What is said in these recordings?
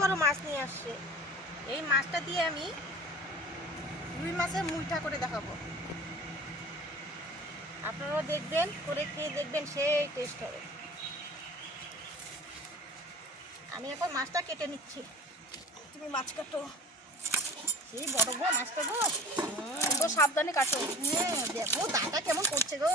বড় মাছ নিয়ে আসছে। এই মাছটা দিয়ে আমি রুই মাছের মুইঠা করে দেখাবো। আপনারাও দেখবেন, করে খেয়ে দেখবেন, সেই টেস্ট হবে। আমি এখন মাছটা কেটে নিচ্ছি। তুমি মাছ কাটো। এই বড় গো মাছটা গো, তো সাবধানে কাটো। হ্যাঁ দেখো দাঁটা কেমন করছে গো।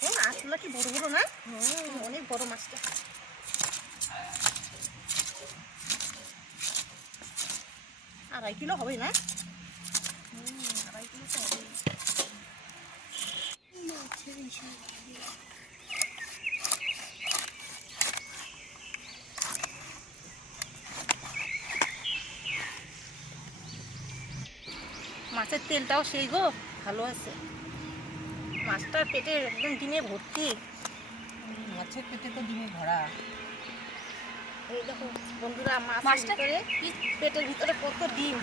দেখো মাছগুলো কি বড় বড় না? অনেক বড় মাছটা। আড়াই কিলো হবে না? আড়াই কিলো তো হবে। মাছের তেলটাও সেই গো, ভালো আছে। মাছটার পেটে একদম ডিমে ভর্তি। মাছের পেটে তো ডিমে ভরা। এই দেখো বন্ধুরা, মাছটা পেটের ভিতরে কত ডিম।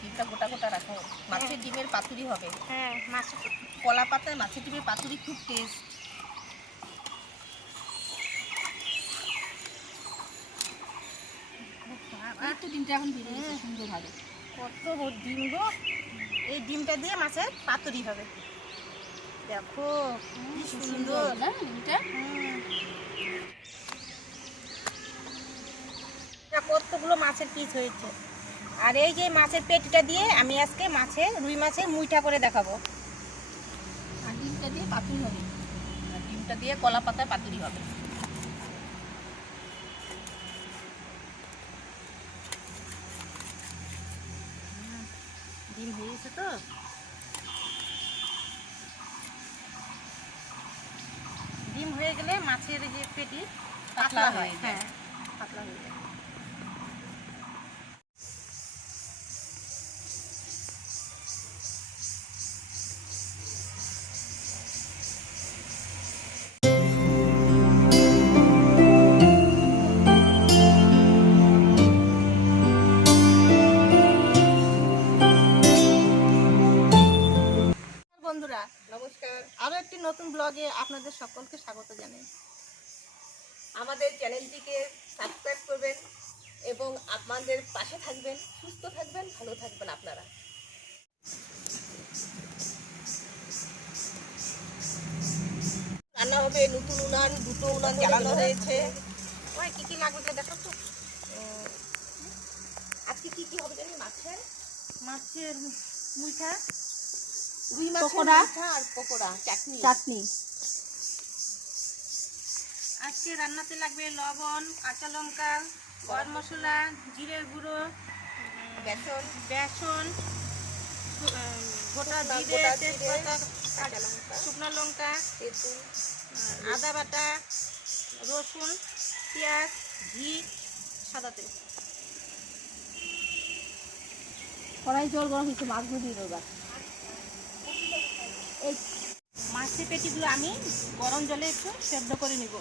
ডিমটা গোটা গোটা রাখো। মাছের ডিমের পাতুরি হবে। হ্যাঁ মাছ কলা পাতায় মাছের ডিমের পাতুরি খুব টেস্ট। এই তো ডিমটা এখন বেরিয়ে গেছে সুন্দরভাবে। কত ডিম গো। এই ডিমটা দিয়ে মাছের পাতুরি হবে। দেখো কি সুন্দর না ডিমটা। কতগুলো মাছের পিস হয়েছে। আর এই যে মাছের পেটটা দিয়ে আমি আজকে রুই মাছের মুইঠা করে দেখাবো। আর ডিমটা দিয়ে পাতুরি হবে। আর ডিমটা দিয়ে কলা পাতায় পাতুরি হবে। ডিম হয়ে গেছে তো। ডিম হয়ে গেলে মাছের যে পেটি পাতলা হয়। হ্যাঁ পাতলা হয়ে যায়। বন্ধুরা নমস্কার। আরো একটি নতুন ব্লগে আপনাদের সকলকে স্বাগত জানাই। আমাদের চ্যানেলটিকে সাবস্ক্রাইব করবেন এবং আপনাদের পাশে থাকবেন। সুস্থ থাকবেন, ভালো থাকবেন আপনারা। রান্না হবে নতুন উনান, দুটো উনান জ্বালানো হয়েছে। ওই কি কি লাগবে দেখো তো। আজকে কি কি হবে জানি? মাছের মুইঠা, রুই মাছের পকোড়া। মুইঠা আর পকোড়া, চাটনি। আজকে রান্নাতে লাগবে লবণ, কাঁচা লঙ্কা, গরম মশলা, জিরের গুঁড়ো, বেসন, গোটা জিরে, তেজপাতা, শুকনো লঙ্কা, তেঁতুল, আদা বাটা, রসুন, পেঁয়াজ, ঘি, সাদা তেল। কড়াই জল গরম হয়েছে, মাছগুলো দিয়ে দেবো। এই মাছের পেটিগুলো আমি গরম জলে একটু সেদ্ধ করে নিব।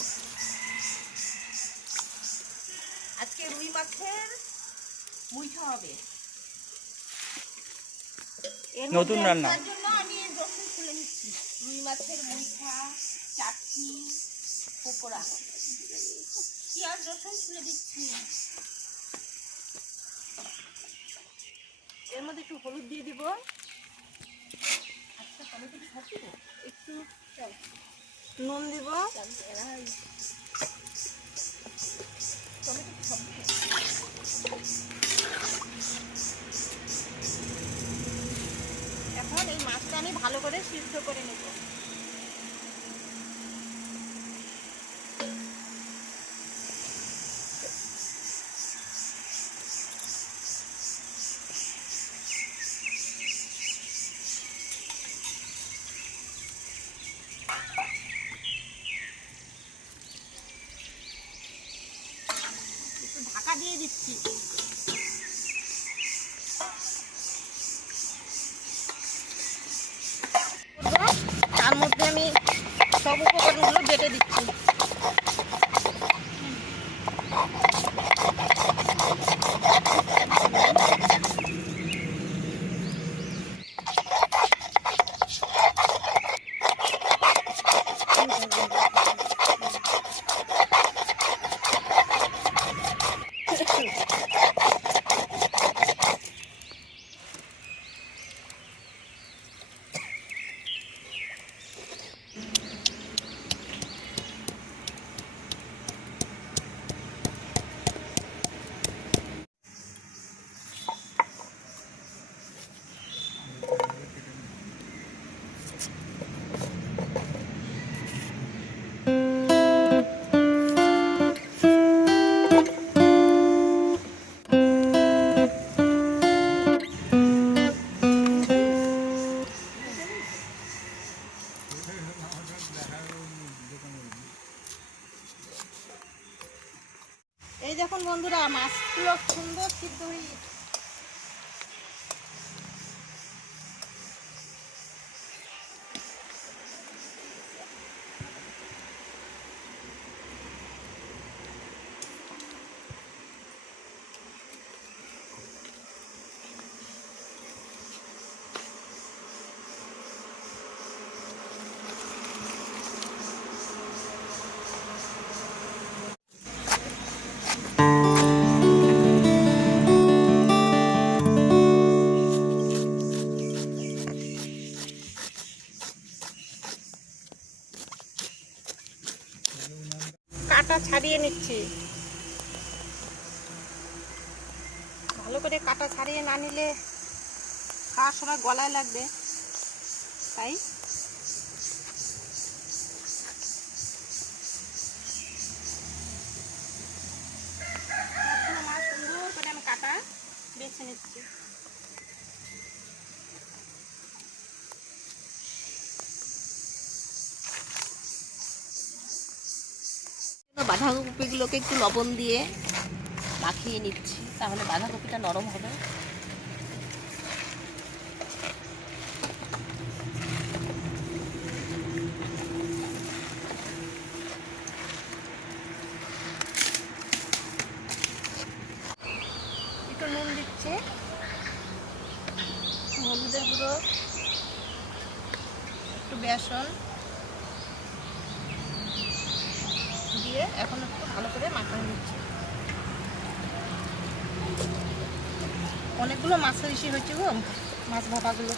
আজকে রুই মাছের মুইঠা হবে। নতুন রান্না। তার জন্য আমি রসুন খুলে নিচ্ছি। রুই মাছের মুইঠা, চাটনি, পকোড়া। পেঁয়াজ রসুন খুলে দিচ্ছি। এর মধ্যে একটু হলুদ দিয়ে দিব, আচ্ছা টমেটো কি সব দিব? একটু নুন দিব, টমেটো কি সব দিব? এখন এই মাছটা আমি ভালো করে সিদ্ধ করে নেব। একটু ঢাকা দিয়ে দিচ্ছি। তার মধ্যে আমি সব উপকরণগুলো বেটে দিচ্ছি। দেখুন বন্ধুরা, মাছগুলো সুন্দর সিদ্ধ হয়ে গেছে। কাটা ছাড়িয়ে নিচ্ছি। ভালো করে কাটা ছাড়িয়ে না নিলে খাওয়ার সময় গলায় লাগবে, তাই সবগুলো মাছ সুন্দর করে আমি কাটা বেছে নিচ্ছি। বাঁধাকপিগুলোকে একটু লবণ দিয়ে মাখিয়ে নিচ্ছি, তাহলে বাঁধাকপিটা নরম হবে। একটু নুন দিচ্ছে, হলুদের গুঁড়ো, একটু বেসন দিয়ে এখন একটু ভালো করে মাখিয়ে নিচ্ছি। অনেকগুলো মাছের ইসি হচ্ছে গো, মাছ ভাপাগুলো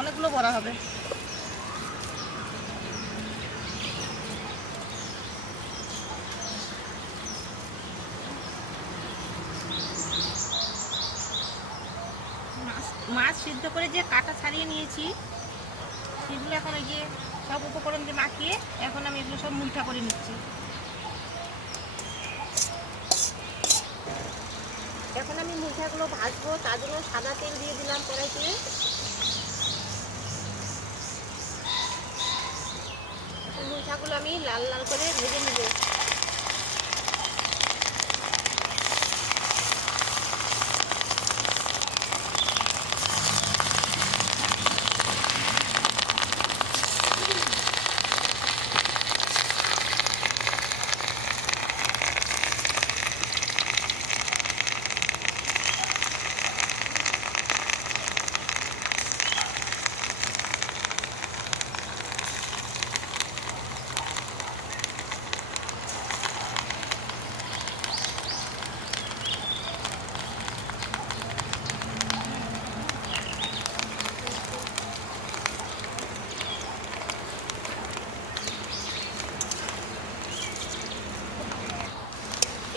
অনেকগুলো বড়া হবে। মাছ সিদ্ধ করে যে কাটা ছাড়িয়ে নিয়েছি, সেগুলো এখন ওই যে সব উপকরণ দিয়ে মাখিয়ে এখন আমি এগুলো সব মুঠা করে নিচ্ছি। এখন আমি মুঠাগুলো ভাজবো, তার জন্য সাদা তেল দিয়ে দিলাম কড়াইতে। মুঠাগুলো আমি লাল লাল করে ভেজে নেব।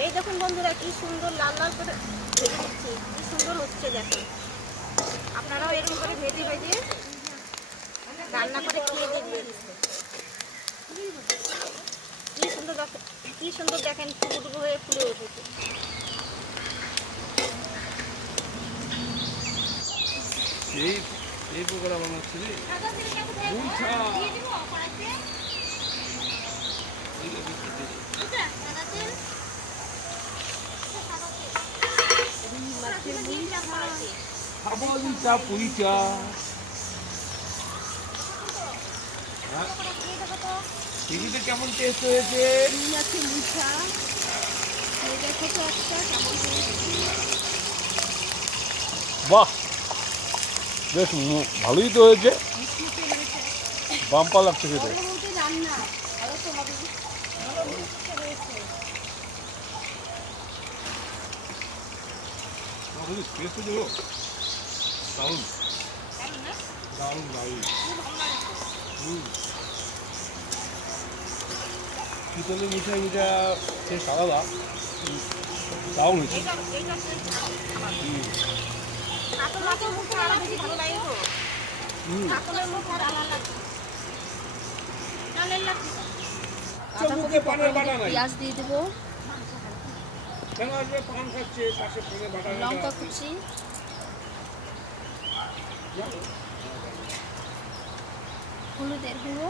এই দেখুন বন্ধুরা, কি সুন্দর লাল লাল করে ভেজে দিচ্ছি, কি সুন্দর হচ্ছে দেখুন। আপনারাও এরকম করে ভেজে ভেজে রান্না করে খেয়ে দেখবেন। কি সুন্দর দেখেন, টুকু টুকু হয়ে ফুলে উঠেছে। এই পকোড়া বানাচ্ছে রে। পুরিটা টিভিতে কেমন টেস্ট হয়েছে? বাহ, বেশ ভালোই তো হয়েছে, বাম্পা লাগছে খেতে। দারুণ দারুণ দারুণ। শীতলের মিঠাই মিঠা সে সাদা দারুণ হয়েছে। পেঁয়াজ দিয়ে দেবো, লঙ্কা কুচি, হলুদের গুঁড়ো,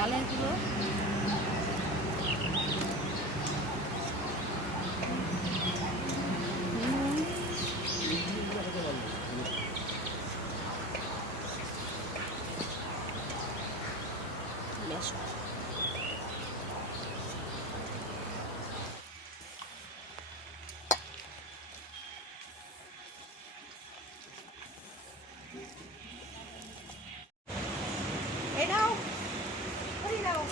চালের গুঁড়ো, নুন, বেসন। এই নাও, ওই নাও।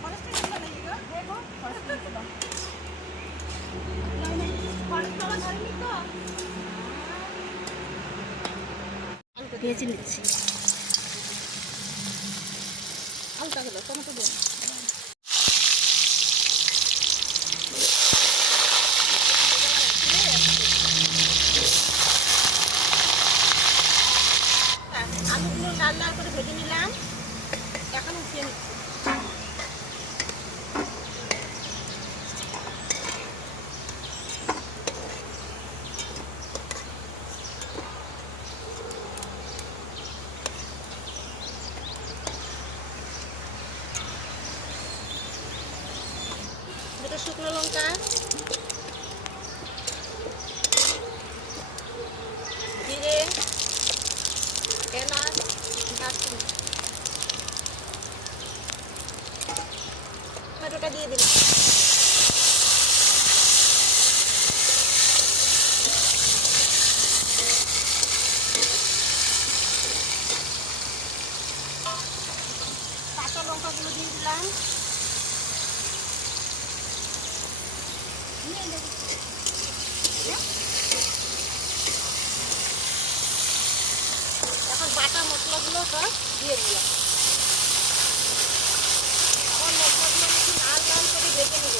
খরচটা দিবা নাকি গো? দেখো, খরচটা দিবা। খরচটা আবার ধরেনি তো? ভেজে নিচ্ছি। হালকা হলো, টমেটো দিও না। আলুগুলো লাল লাল করে ভেজে নিলাম, এখন উঠিয়ে নিচ্ছি। দুটো শুকনো লঙ্কা, জিরে, এলাচ, দারচিনি, টমেটোটা দিয়ে দিলাম। কাঁচা লঙ্কাগুলো দিয়ে দিলাম। এখন বাটা মশলাগুলো সব দিয়ে দিলাম। এখন মশলাগুলো একটু লাল লাল করে ভেজে নেব।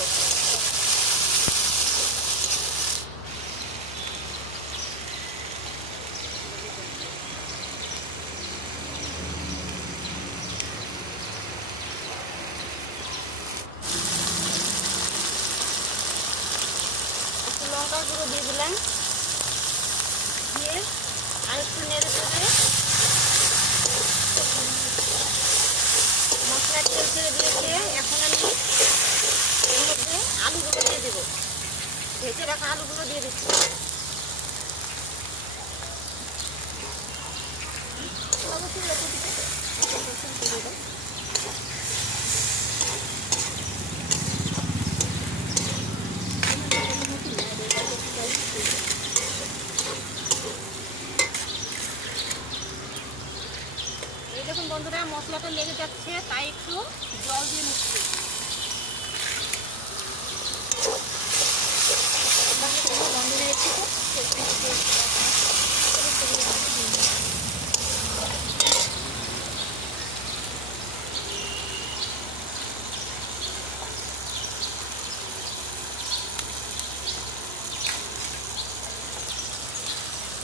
একটু লঙ্কার গুঁড়ো দিয়ে দিলাম, দিয়ে আর একটু নেড়ে চেড়ে মশলা তেল ছেড়ে দিয়েছে। এখন আমি এর মধ্যে আলুগুলো দিয়ে দেবো, ভেজে রাখা আলুগুলো দিয়ে দিচ্ছি। এই দেখুন বন্ধুরা, মশলাটা লেগে যাচ্ছে, তাই একটু জল দিয়ে নিচ্ছি। বন্ধুরা একটু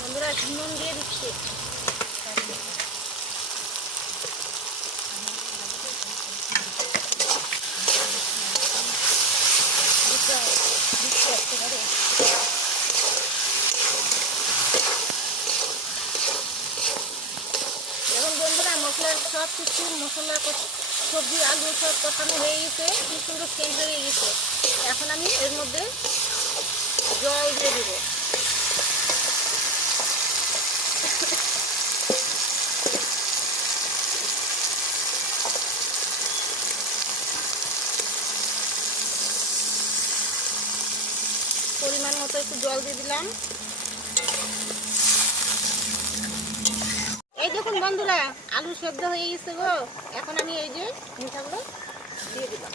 বন্ধুরা নুন দিয়ে দিচ্ছি। এখন বন্ধুরা মশলার সব কিছু মশলা সবজি আলু সব কষানো হয়ে গেছে, কি সুন্দর সেন্ট হয়ে গেছে। এখন আমি এর মধ্যে জল দিয়ে দেবো। পরিমাণ মতো একটু জল দিয়ে দিলাম। এই দেখুন বন্ধুরা, আলু সেদ্ধ হয়ে গেছে গো। এখন আমি এই যে মিঠাগুলো দিয়ে দিলাম।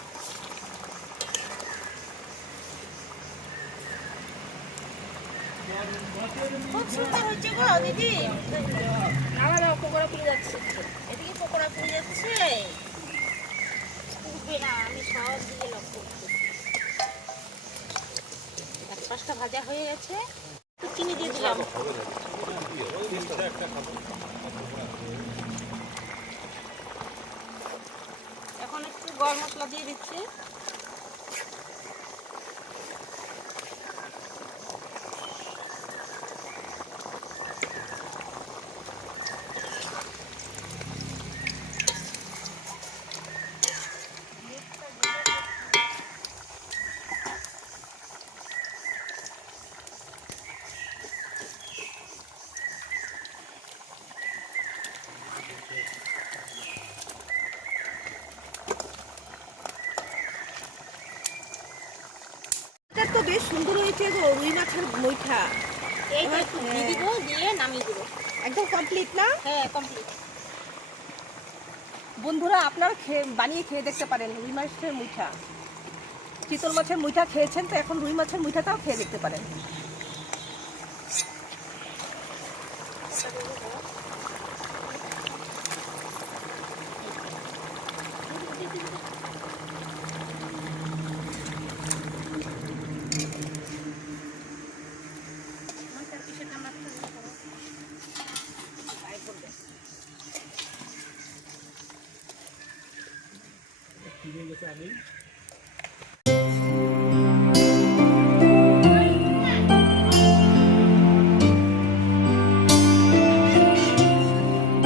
খুব সুন্দর হচ্ছে গো দিদি। আমার পকোড়া পুড়ে যাচ্ছে, এদিকে পকোড়া পুড়ে যাচ্ছে। উঠবে না, আমি সব দিকে লক্ষ্য করছি। এক পাশটা ভাজা হয়ে গেছে, একটু চিনি দিয়ে দিলাম। এখন একটু গরম মশলা দিয়ে দিচ্ছি। বেশ সুন্দর হয়েছে গো রুই মাছের মুইঠা। এইটা একটু দিয়ে দিব, দিয়ে নামিয়ে দেবো। একদম কমপ্লিট না? হ্যাঁ, কমপ্লিট। বন্ধুরা আপনারা বানিয়ে খেয়ে দেখতে পারেন রুই মাছের মুইঠা। চিতল মাছের মুইঠা খেয়েছেন তো এখন রুই মাছের মুইঠাটাও খেয়ে দেখতে পারেন। ঠিক হয়ে গেছে আগেই